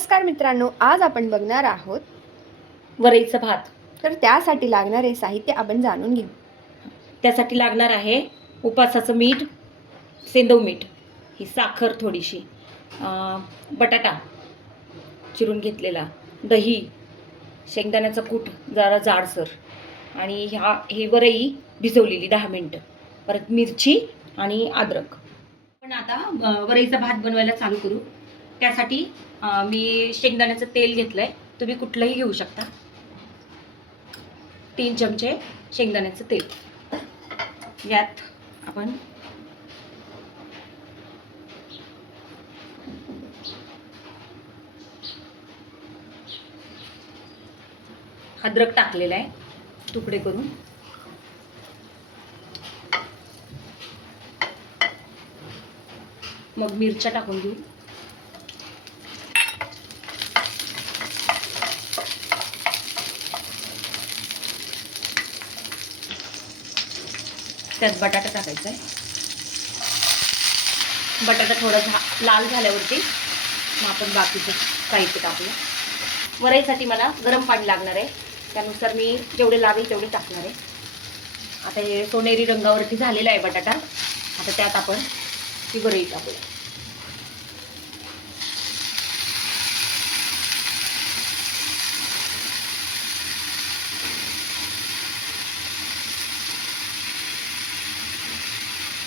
नमस्कार मित्रांनो, आज आपण बघणार आहोत वरईचा भात. तर त्यासाठी लागणारे साहित्य आपण जाणून घेऊ. त्यासाठी लागणार आहे उपासाचं मीठ, सेंदव मीठ, ही साखर थोडीशी, बटाटा चिरून घेतलेला, दही, शेंगदाण्याचं कूट जरा जाडसर, आणि हे वरई भिजवलेली 10 मिनटं, परत मिरची आणि अद्रक. पण आता वरईचा भात बनवायला चालू करू. त्यासाठी मी शेंगदाण्याचं तेल घेतलंय, तुम्ही कुठलंही घेऊ शकता. 3 चमचे शेंगदाण्याचं तेल. यात आपण अद्रक टाकलेला आहे तुकडे करून. मग मिरच्या टाकून घेऊ. त्यात बटाटा टाकायचा आहे. बटाटा थोडा लाल झाल्यावरती मग आपण बाकीचं साहित्य टाकूया. वरईसाठी मला गरम पाणी लागणार आहे, त्यानुसार मी जेवढे लागेल तेवढे टाकणार आहे. आता हे सोनेरी रंगावरती झालेला आहे बटाटा. आता त्यात आपण ही वरई टाकूया.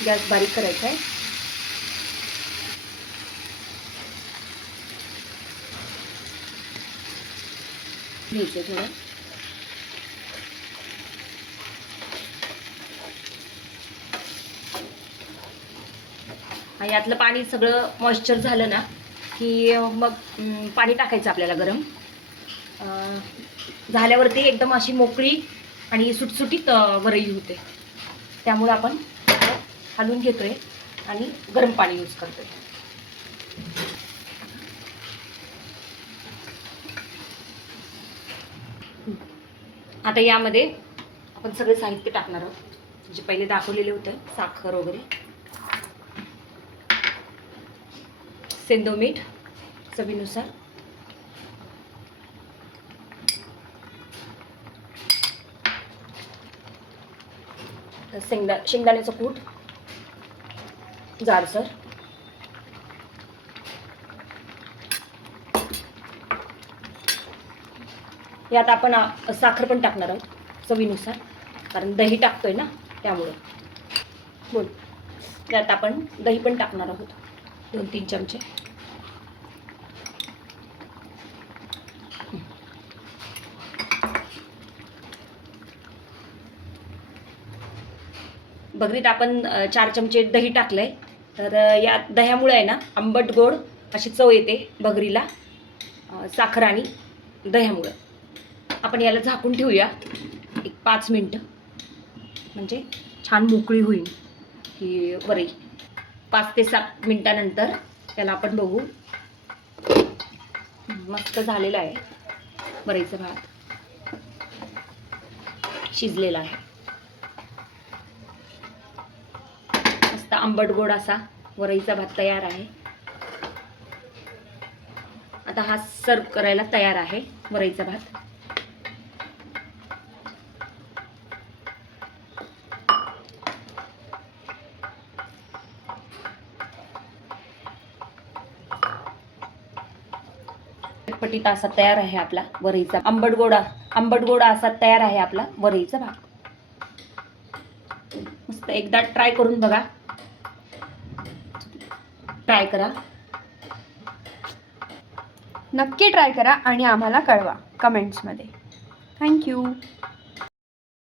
गॅस बारीक करायचा आहे. घ्यायचं थोडं. यातलं पाणी सगळं मॉइश्चर झालं ना की मग पाणी टाकायचं आपल्याला गरम. झाल्यावरती एकदम अशी मोकळी आणि सुटसुटीत वरई होते. त्यामुळे आपण हलवून घेतोय आणि गरम पाणी यूज करतोय. आता यामध्ये आपण सगळे साहित्य टाकणार आहोत, जे पहिले दाखवलेले होते. साखर वगैरे, सेंदव मीठ चवीनुसार, शेंगदाण्याचं कूट जाडसर, यात आपण साखर पण टाकणार आहोत चवीनुसार, कारण दही टाकतोय ना त्यामुळं. बोल. त्यात आपण दही पण टाकणार आहोत, 2-3 चमचे. बघरीत आपण 4 चमचे दही टाकलंय. तर या दह्यामुळे आहे ना आंबट गोड अशी चव येते बघरीला, साखर आणि दह्यामुळं. आपण याला झाकून ठेवूया 5 मिनटं, म्हणजे छान मोकळी होईल ही वरई. 5 ते 7 मिनटानंतर त्याला आपण बघू. मस्त झालेला आहे वरईचा भात, शिजलेला आहे. मस्त आंबट गोड असा वरईचा भात तयार आहे. आता हा सर्व करायला तयार आहे वरईचा भात. पटीत असा तयार आहे आपला वरईचा आंबट गोडा असा तयार आहे आपला वरईचा भात. मस्त एकदा ट्राय करून बघा. ट्राय करा, नक्की ट्राय करा आणि आम्हाला कळवा कमेंट्समध्ये. थँक्यू.